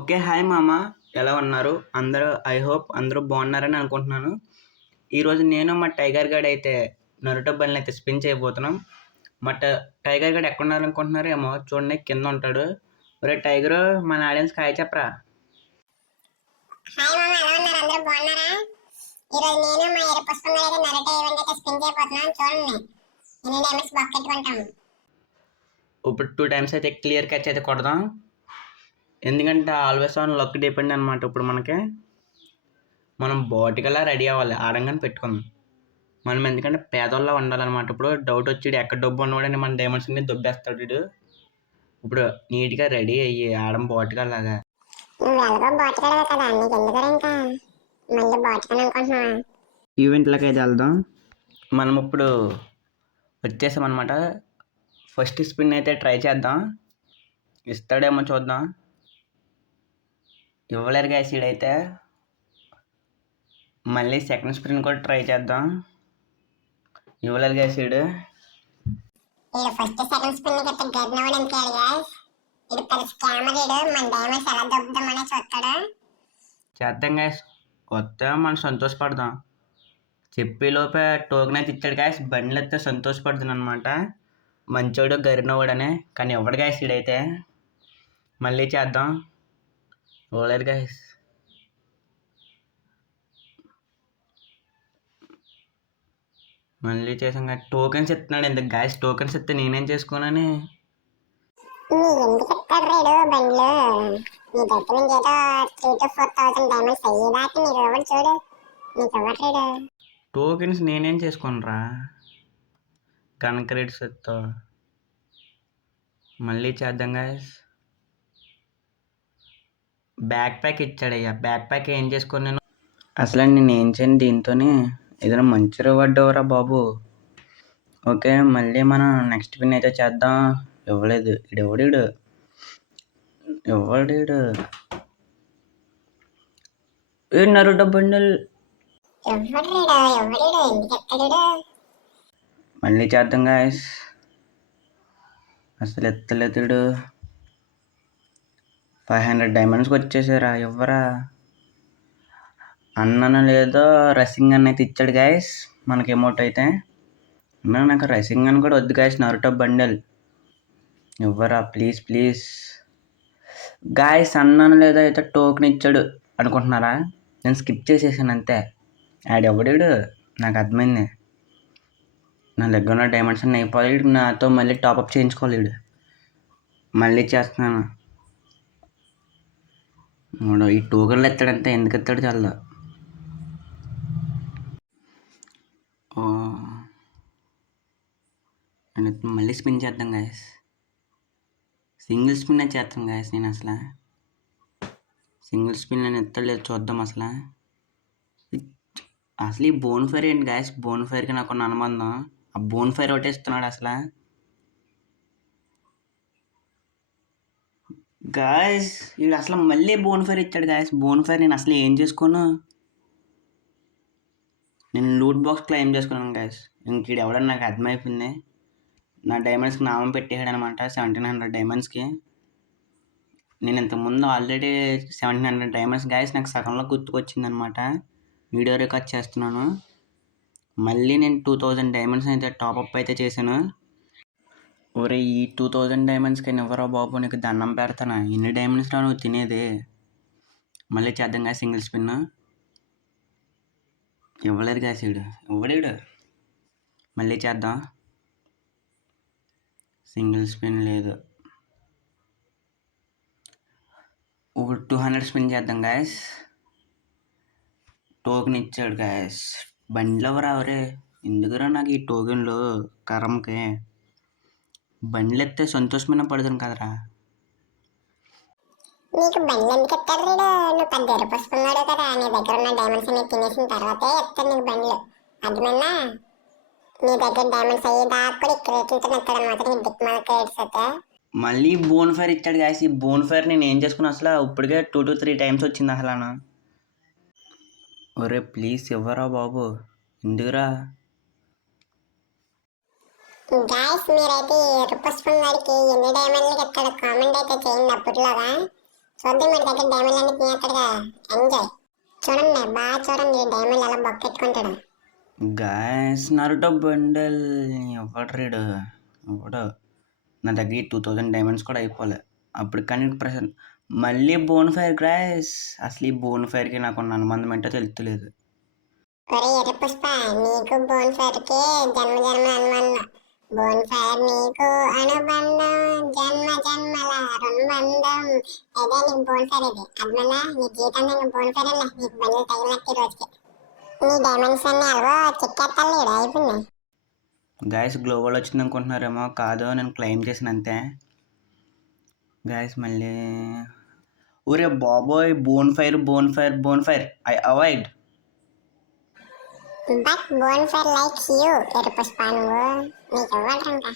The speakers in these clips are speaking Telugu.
ఓకే. హాయ్ మామ. ఎలా ఉన్నారు? ఐ హోప్ అందరూ బాగున్నారని అనుకుంటున్నాను. ఈరోజు నేను మా టైగర్ గాడు అయితే నరుటో బండినైతే స్పిన్ చేయబోతున్నాం. టైగర్ గాడు ఎక్కడున్నారనుకుంటున్నారో ఏమో చూడండి, కింద ఉంటాడు. ఒరేయ్ టైగరు, మన ఆడియన్స్‌కి హాయ్ చెప్పరా. హాయ్ మామ, ఎలా ఉన్నారు? అందరూ బాగున్నారా? ఈరోజు నేను మా ఎర్ర పుష్పం గారు అయితే నరుటో ఈవెంట్ అయితే స్పిన్ చేయబోతున్నాను. చూడండి, ఎన్ని డైమండ్స్ బాక్స్ పెట్టుకుంటాము. ఇప్పుడు 2 టైమ్స్ అయితే క్లియర్ క్యాచ్ అయితే కొడదాం. ఎందుకంటే ఆల్వేస్ ఆన్ లక్ డిపెండ్ అనమాట. ఇప్పుడు మనం బోటికల్లా రెడీ అవ్వాలి, ఆడంగానే పెట్టుకుందాం. మనం ఎందుకంటే పేదోళ్ళ ఉండాలన్నమాట. ఇప్పుడు డౌట్ వచ్చి ఈడు ఎక్కడ డబ్బు ఉన్నవాడని మన డైమండ్స్ అన్ని దొబ్బేస్తాడు వీడు. ఇప్పుడు నీట్‌గా రెడీ అయ్యి ఆడం బోటికల్లాగా. నువ్వు ఎలాగో బాటికాడవే కదా, నీకు ఎందుకు ఇంకా మళ్ళీ బాటికాని అనుకుంటున్నావా? ఈవెంట్లకి అయితే వెళ్దాం. మనం ఇప్పుడు వచ్చేసామన్నమాట. ఫస్ట్ స్పిన్ అయితే ట్రై చేద్దాం, ఇస్తాడేమో చూద్దాం. ఇవ్వలేరు గైస్ ఈడైతే. మళ్ళీ సెకండ్ స్పిన్ కూడా ట్రై చేద్దాం, ఇవ్వలేరు గైస్ ఈడు. ఫస్ట్ సెకండ్ స్పిన్ కి అయితే గర్నవాడు ఎందుకు గాయస్? ఇది పెద్ద స్కామర్. మన డైమండ్స్ ఎలా దొబ్బుదామని చూస్తాడు. చేద్దాం గైస్, వస్తే మనం సంతోషపడదాం. చెప్పేలోపే టోకెన్ అయితే ఇచ్చాడు గైస్. బండ్లు అయితే సంతోషపడుతుంది అనమాట. మంచోడు గరినవాడనే, కానీ ఎవడు గైస్ ఈడైతే. మళ్ళీ చేద్దాం, ఇవ్వలేరు గైస్. మళ్ళీ చేసాం కానీ టోకెన్స్ ఇస్తున్నాడు ఎందుకు గైస్? టోకెన్స్ ఇస్తే నేనేం చేసుకోనని. ఎందుకు ఇస్తాడు రేడు బండ్లు? నీ దగ్గర నుంచి ఏదో 3,000 to 4,000 డైమండ్స్ అయ్యేదాకా నీకు ఎవరు చూడు, నీకు ఇవ్వట్లేడు. టోకెన్స్ నేనేం చేసుకోనరా, గన్ క్రెడిట్స్ ఇస్తా. మళ్ళీ చేద్దాం గైస్. బ్యాక్ ప్యాక్ ఇచ్చాడయ్యా. బ్యాక్ ప్యాక్ ఏం చేసుకోను నేను అసలు. నేను ఏం చేయను దీంతోనే. ఏదైనా మంచి రివార్డ్ ఇవ్వరా బాబు. ఓకే, మళ్ళీ మనం నెక్స్ట్ పిన్ అయితే చేద్దాం. ఇవ్వలేదు. ఎవడీడు నరుటో బండిల్. మళ్ళీ చేద్దాం గాయస్. అసలు ఎత్తలేదుడు. 500 డైమండ్స్కి వచ్చేసారా, ఇవ్వరా. అన్నను లేదో రసింగ్ అన్న అయితే ఇచ్చాడు గాయస్ మనకి అమౌంట్ అయితే. నాకు రసింగ్ అని కూడా వద్దు గాయస్, నరుటో బండిల్ ఇవ్వరా ప్లీజ్ ప్లీజ్ గాయస్. అన్నాను లేదా అయితే టోకెన్ ఇచ్చాడు అనుకుంటున్నారా? నేను స్కిప్ చేసేసాను అంతే. ఆడెవడీడు నాకు అర్థమైంది. నా దగ్గర ఉన్న డైమండ్స్ అన్నీ అయిపోయి నాతో మళ్ళీ టాపప్ చేయించుకోలేడు. మళ్ళీ చేస్తున్నాను. ఈ టోకెన్లు ఎత్తాడంటే ఎందుకు ఎత్తాడు చాలా. మళ్ళీ స్పిన్ చేద్దాం గాయస్. సింగిల్ స్పిన్ చేస్తాం గాయస్. నేను అసలు సింగిల్ స్పిన్ నేను ఎత్తలేదు, చూద్దాం అసలు. ఈ బోన్ ఫైర్ ఏంటి గాయస్? బోన్ ఫైర్కి నాకు ఉన్న అనుబంధం. ఆ బోన్ ఫైర్ ఒకటి ఇస్తున్నాడు అసలు. గాయస్ వీడు అసలు మళ్ళీ బోన్ ఫైర్ ఇచ్చాడు గాయస్. బోన్ ఫైర్ నేను అసలు ఏం చేసుకోను. నేను లూట్ బాక్స్ క్లెయిమ్ చేసుకున్నాను గాయస్. ఇంక ఎవడని నాకు అర్థమైపోయింది. నా డైమండ్స్కి నామం పెట్టేశాడు అనమాట. 1700 డైమండ్స్కి. నేను ఇంతకుముందు ఆల్రెడీ 1700 డైమండ్స్ గాయస్ నాకు సగంలో గుర్తుకొచ్చింది అనమాట. వీడియో రికార్డ్ చేస్తున్నాను. మళ్ళీ నేను 2000 డైమండ్స్ అయితే టాపప్ అయితే చేశాను. ఒరే ఈ 2000 డైమండ్స్కి ఎవరో బాబు, నీకు దండం పెడతాను. ఎన్ని డైమండ్స్లో నువ్వు తినేది? మళ్ళీ చేద్దాం గాయస్ సింగిల్ స్పిన్. ఇవ్వలేదు గాయస్ వీడు. ఇవ్వడీడు. మళ్ళీ చేద్దాం. సింగిల్ స్పిన్ లేదు. ఒక 200 స్పిన్ చేద్దాం గాయస్. టోకెన్ ఇచ్చాడు గాయస్. బండిలో రావరే ఎందుకురా నాకు ఈ టోకెన్లు కరంకి. బండ్లు ఎత్తే సంతోషమైన పడుతుంది కదరా. నీకు బండ్లు ఎందుకు ఎత్తాడు రీడు? నువ్వు పెద్ద ఎరుపసుకున్నాడు కదా, నీ దగ్గర ఉన్న డైమండ్స్ అన్ని తినేసిన తర్వాతే ఎత్తాడు నీకు బండ్లు, అర్థమైందా? నీ దగ్గర డైమండ్స్ అయ్యేదాకా కూడా క్రియేట్లతో ఎత్తాడు అనమాట. నీ దిక్మాల క్రియేట్స్ అయితే. మళ్ళీ బోన్ ఫైర్ ఇచ్చాడు గాయస్. ఈ బోన్ ఫైర్ నేను ఏం చేసుకున్నా అసలు. ఇప్పటికే 2 to 3 టైమ్స్ వచ్చింది అసలు. ఒరే ప్లీజ్ ఇవ్వరా బాబు, ఎందుకురా. గాయస్ మీరైతే ఎరుపసుకున్న వాడికి ఎన్ని డైమండ్లకి ఎత్తాడు కామెంట్ అయితే చేయండి. అప్పట్లోగా చూద్దాం వీడి దగ్గర డైమండ్ అన్ని తినేస్తాడుగా. ఎంజాయ్. చూడండి బాగా చూడండి ఈ డైమండ్ ఎలా బొక్కెట్టుకుంటాడు. గాయస్ నరుటో బండల్ ఎవడ్రీడు ఎవడో నా దగ్గర 2000 డైమండ్స్ కూడా అయిపోలే అప్పుడు. కానీ ప్రజెంట్ మళ్ళీ బోన్ ఫైర్ గ్రాస్. అసలు ఈ బోన్ ఫైర్కి నాకు ఉన్న అనుబంధం ఏంటో తెలుస్తలేదు. ఒరే ఎర్ర పుష్ప, నీకు బోన్ ఫైర్కి జన్మ జన్మ అనుబంధం. బోన్ ఫైర్ నీకు అనుబంధం, జన్మ జన్మల రుణబంధం. అదే నీకు బోన్ ఫైర్ ఇది. అర్థమన్నా? నీ జీవితంలో బోన్ ఫైర్ అలా నీకు బండ్లు తగిలినట్టు ఈ రోజుకి. నీ డైమండ్స్ అన్ని అలవో చెక్కేస్తాను లేడు అయిపోయింది. గాయస్ గ్లోబల్ వచ్చింది అనుకుంటున్నారేమో, కాదు నేను క్లెయిమ్ చేసిన అంతే. గాయస్ మళ్ళీ ఊరే బాబోయ్ bone fire bone fire bone fire I avoid. But bone fire likes you ఎర్ర పుష్ప. నువ్వు నీకు ఇవ్వడంట.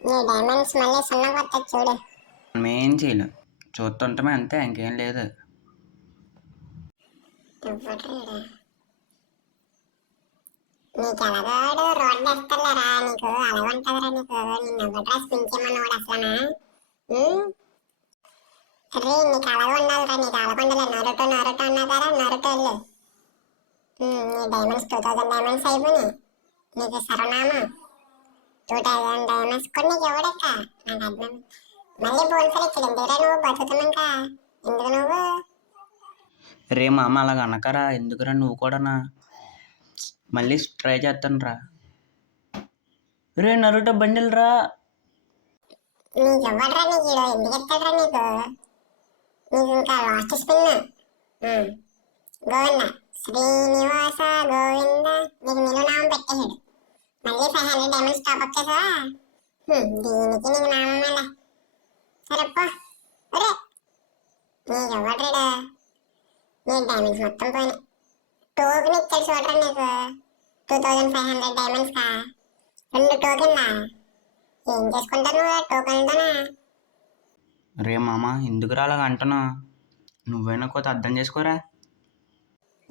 నీ డైమండ్స్ మళ్ళీ సున్నా కొత్త చూడు. మనం ఏం చేయలేం, చూస్తుంటామే అంతే, ఇంకేం లేదు. నీకు ఎలాగాడు రోడ్డు వేస్తారా? నీకు అలాగుంటుందిరా. నీకు నిన్ను ఎవడ్రా స్పించేమన్నాడు అసలు? రే నీకు అలాగ ఉండాలిరా. నీకు అలాగుండలే. నరుటో నరుటో అన్నదారా నరుటో వెళ్ళు. నీ డైమండ్స్ 2000 డైమండ్స్ అయిపోయినాయి. నీకు సర్వనామం 2000 డైమండ్స్ కూడా నీకు ఎవడక్క? నాకు అర్థం. మళ్ళీ బోన్ ఫైర్ ఇక్కడ ఎందుకురా నువ్వు బతుకుతున్నాక? ఎందుకు నువ్వు? రే మామ అలాగ అనకరా, ఎందుకురా నువ్వు కూడానా. మళ్ళీ ట్రై చేస్తాను రా. రే నరుటో బండిల్ రా. నీకు ఇవ్వడరా. నీకు ఎందుకు ఇస్తాడరా? నీకు నీకు ఇంకా లాస్ట్ స్పిన్. గోవింద శ్రీనివాస గోవింద. నీకు నామం పెట్టేశాడు. మళ్ళీ 500 డైమండ్స్ టాప్అప్ చేసావా? దీనికి నీకు నామం ఎలా? సరేప్ప. అరే నీకు ఇవ్వడ్రాడా. నీ డైమండ్స్ మొత్తం పోయినాయి. టోకెన్ ఇచ్చాడు చూడరా నీకు. 2500 డైమండ్స్ కా 2 టోకెన్లా. ఏం చేసుకుంటారు నువ్వు టోకెన్తోనా? రే మామ ఎందుకురా అలాగ అంటున్నా, నువ్వైనా కొత్త అర్థం చేసుకోరా.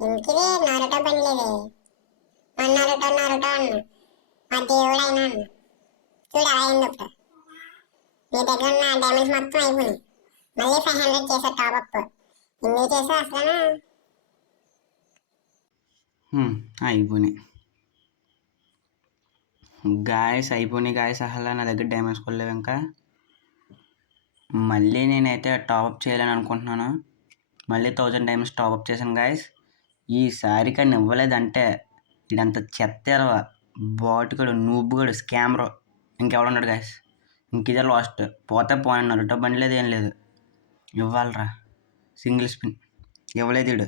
ఇంటిది నరుటో బండిది. నరుటో నరుటో అన్న మా దేవుడు అయినా అన్న. చూడు అలా అయింది ఇప్పుడు. నీ దగ్గర ఉన్న డైమండ్స్ మొత్తం అయిపోయినాయి. మళ్ళీ 500 చేసా టాప్అప్. ఎందుకు చేసావు అసలు? అయిపోయినాయి గాయస్, అయిపోయినాయి గాయస్. అసలు నా దగ్గర డైమండ్స్ కొనలేవు ఇంకా. మళ్ళీ నేనైతే టాప్అప్ చేయాలని అనుకుంటున్నాను. మళ్ళీ 1000 డైమండ్స్ టాప్అప్ చేశాను గాయస్. ఈసారి కానీ ఇవ్వలేదంటే ఇదంతా చెత్త బాటుగడు నూబుగడు స్కామర్ ఇంకెవడున్నాడు గాయస్. ఇంక ఇదే లాస్ట్. పోతే పోనీ నరుటో బండి లేదు ఏం లేదు. ఇవ్వాలరా సింగిల్ స్పిన్. ఇవ్వలేదు ఇడు,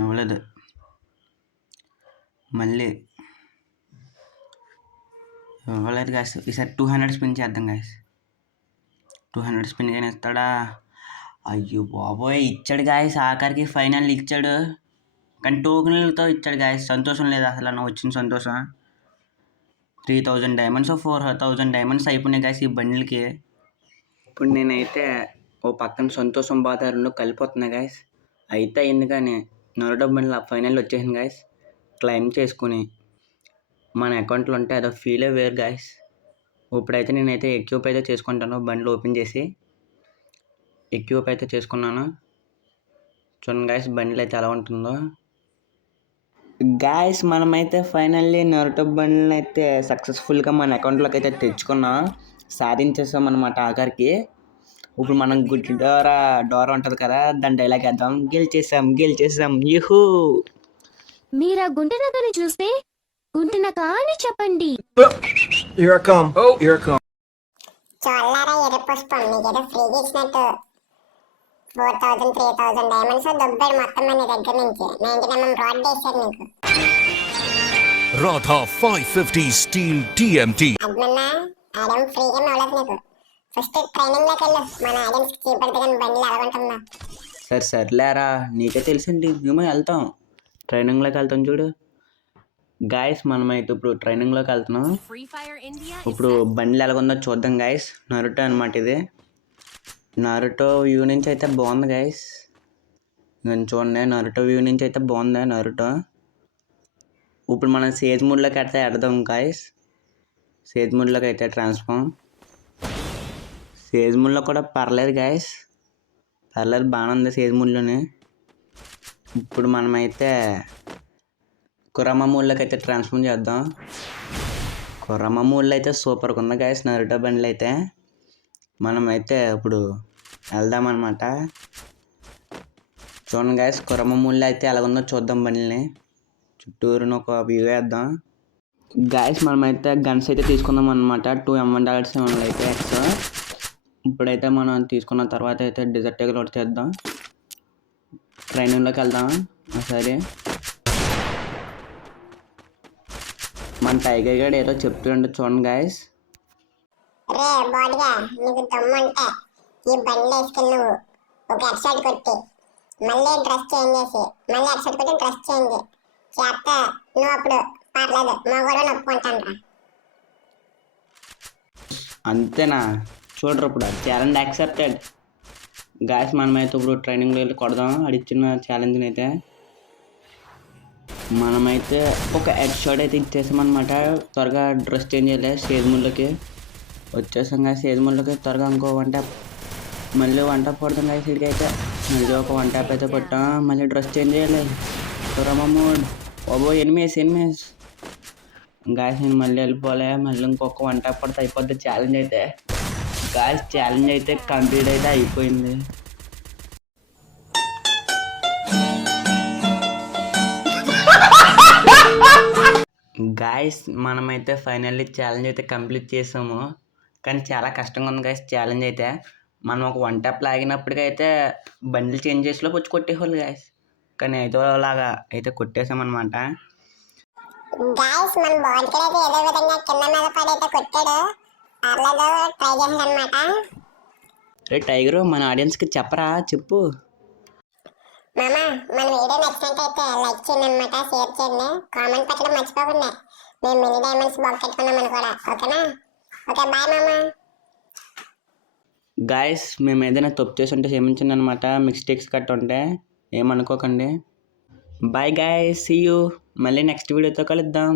ఇవ్వలేదు. మళ్ళీ ఇవ్వలేదు గాయస్. ఈసారి 200 స్పిన్ చేద్దాం గాయస్. 200 స్పిన్ కానీ ఇస్తాడా? అయ్యో బాబోయ్ ఇచ్చాడు గాయస్. ఆఖరికి ఫైనల్ ఇచ్చాడు. కానీ టోకెన్లతో ఇచ్చాడు గాయస్. సంతోషం లేదు అసలు నాకు వచ్చిన సంతోషం. 3000 డైమండ్స్ 4000 డైమండ్స్ అయిపోయినాయి గాయస్ ఈ బండిల్కి. ఇప్పుడు నేనైతే ఓ పక్కన సంతోషం బాధ రెండు కలిపోతున్నాయి గాయస్. అయితే అయింది కానీ నరుటో బండిల్ ఫైనల్ వచ్చేసింది గాయస్. క్లెయిమ్ చేసుకుని మన అకౌంట్లో ఉంటే అదో ఫీలే వేరు గాయస్. ఇప్పుడైతే నేనైతే ఎక్యూప్ అయితే చేసుకుంటాను. బండ్లు ఓపెన్ చేసి ఎక్యూప్ అయితే చేసుకున్నాను. చూడండి గాయస్ బండ్లు అయితే ఎలా ఉంటుందో. గాయస్ మనమైతే ఫైనల్లీ నరుటో బండ్లు అయితే సక్సెస్ఫుల్గా మన అకౌంట్లోకి అయితే తెచ్చుకున్నాం. సాధించేసాం అనమాట ఆఖరికి. ఇప్పుడు మనం గుడ్డి డోరా ఉంటుంది కదా, దాని డైలాగ్ వేద్దాం. గెలిచేసాం గెలిచేసాం యూహూ. మీరా గుంటనకని చూస్తే గుంటనక అని చెప్పండి. Here I come. Oh, here I come. చోళ్ళారా ఎర్ర పుష్పం. నీకేదో ఫ్రీగా ఇచ్చినట్టు 4000 3000 డైమండ్స్ దొబ్బాడు మొత్తం మన దగ్గర నుంచి. 99 రోడ్ వేసాడు నీకు. Radha 550 Steel TMT. అడ్మన్నా ఆడమ్ ఫ్రీగా ఇవ్వలేదు నీకు. ఫస్ట్ ట్రైనింగ్ లోకి వెళ్ళు. మన ఆడియన్స్ చూపెడితే కానీ బండ్లు ఎలా ఉంటుందా. సర్లేరా నీకే తెలిసింది, మేము వెళ్తాం ట్రైనింగ్లోకి వెళ్తాం. చూడు గాయస్ మనమైతే ఇప్పుడు ట్రైనింగ్లోకి వెళ్తున్నాం. ఇప్పుడు బండ్లు ఎలాగుందో చూద్దాం గాయస్. నరుటో అనమాట ఇది. నరుటో వ్యూ నుంచి అయితే బాగుంది గాయస్. నేను చూడండి నరుటో వ్యూ నుంచి అయితే బాగుంది నరుటో. ఇప్పుడు మనం సేజ్ మోడ్లోకి అయితే ఎడదాం గాయస్. సేజ్ మోడ్లోకి అయితే ట్రాన్స్ఫార్మ్. సేజ్ మోడ్లో కూడా పర్లేదు గాయస్. పర్లేదు బాగానే ఉంది సేజ్ మూడ్లోనే. ఇప్పుడు మనమైతే కురమ్మ మూడ్లోకి అయితే ట్రాన్స్ఫార్మ్ చేద్దాం. కురమ్మ మూడ్లో అయితే సూపర్గా ఉంది గాయస్ నరుటో బండ్లు అయితే. మనమైతే ఇప్పుడు వెళ్దామన్నమాట. చూడండి గాయస్ కురమ్మ మూడ్లో అయితే ఎలాగుందో చూద్దాం బండిని. చుట్టూరుని ఒక వ్యూ వేద్దాం. గాయస్ మనమైతే గన్స్ అయితే తీసుకుందాం అనమాట. 2 M177 అయితే ఎక్స్ట్రా. ఇప్పుడైతే మనం తీసుకున్న తర్వాత అయితే డిజర్ట్ టేగల్ ఒకటి చేద్దాం. ట్రైనింగ్లోకి వెళ్దాం సరే. మన టైగర్ గడ్ ఏదో చెప్తుంటే చూడండి గాయస్. రే బాడీగా నీకు దమ్ము ఉంటే ఈ బండి వేసుకెళ్ళి నువ్వు ఒక హెడ్షాట్ కొట్టి మళ్ళీ డ్రెస్ చేంజ్ చేసి మళ్ళీ హెడ్షాట్ కొట్టి డ్రెస్ చేంజ్ చేస్తే నువ్వు అప్పుడు పర్లేదు మా కూడా నొప్పుకుంటాను రా. అంతేనా? చూడరు ఇప్పుడు ఛాలెంజ్ యాక్సెప్టెడ్. గాయస్ మనమైతే ఇప్పుడు ట్రైనింగ్లో వెళ్ళి కొడదాం అడిచ్చిన ఛాలెంజ్ని అయితే. మనమైతే ఒక హెడ్ షాట్ అయితే ఇచ్చేసామన్నమాట. త్వరగా డ్రెస్ చేంజ్ చేయాలి. సేజ్ మూడ్లోకి వచ్చేసాం కదా. సేజ్ మూడ్లోకి త్వరగా ఇంకో 1 ట్యాప్ మళ్ళీ 1 ట్యాప్ కొడతాం కదా. సీడ్కి అయితే మళ్ళీ ఒక 1 ట్యాప్ అయితే కొట్టాం. మళ్ళీ డ్రెస్ చేంజ్ చేయాలి. కురమ్మ మూడ్ ఎనిమిస్ గాయస్ నేను మళ్ళీ వెళ్ళిపోలే. మళ్ళీ ఇంకొక 1 ట్యాప్ కొడితే అయిపోద్ది ఛాలెంజ్ అయితే. గాయస్ ఛాలెంజ్ అయితే కంప్లీట్ అయితే అయిపోయింది. గాయస్ మనమైతే ఫైనల్లీ ఛాలెంజ్ అయితే కంప్లీట్ చేసాము. కానీ చాలా కష్టంగా ఉంది గాయస్ ఛాలెంజ్ అయితే. మనం ఒక 1 ట్యాప్ లాగినప్పటికైతే బండిల్ చేంజ్ చేసేలోపు వచ్చి కొట్టేవాళ్ళు గాయస్. కానీ లాగా అయితే కొట్టేసామన్నమాట. గాయస్ మన బాడీకి అయితే ఏదో విధంగా కింద మీద పడైతే కొట్టాడు. పర్లేదు ట్రై చేసాడు అనమాట. రే టైగరు మన ఆడియన్స్కి చెప్పరా చెప్పు. మామ మన వీడియో నచ్చినట్టయితే లైక్ చేయండి అనమాట, షేర్ చేయండి, కామెంట్ పెట్టడం మర్చిపోకుండా. మేము మినీ డైమండ్స్ బాక్స్ పెట్టుకున్నామని కూడా. ఓకేనా? ఓకే బాయ్ మామ. గాయస్ మేము ఏదైనా తప్పు చేసి ఉంటే క్షమించండి అనమాట. మిస్టేక్స్ కట్ ఉంటే ఏమనుకోకండి. Bye guys, see you. మళ్ళీ నెక్స్ట్ వీడియోతో కలుద్దాం.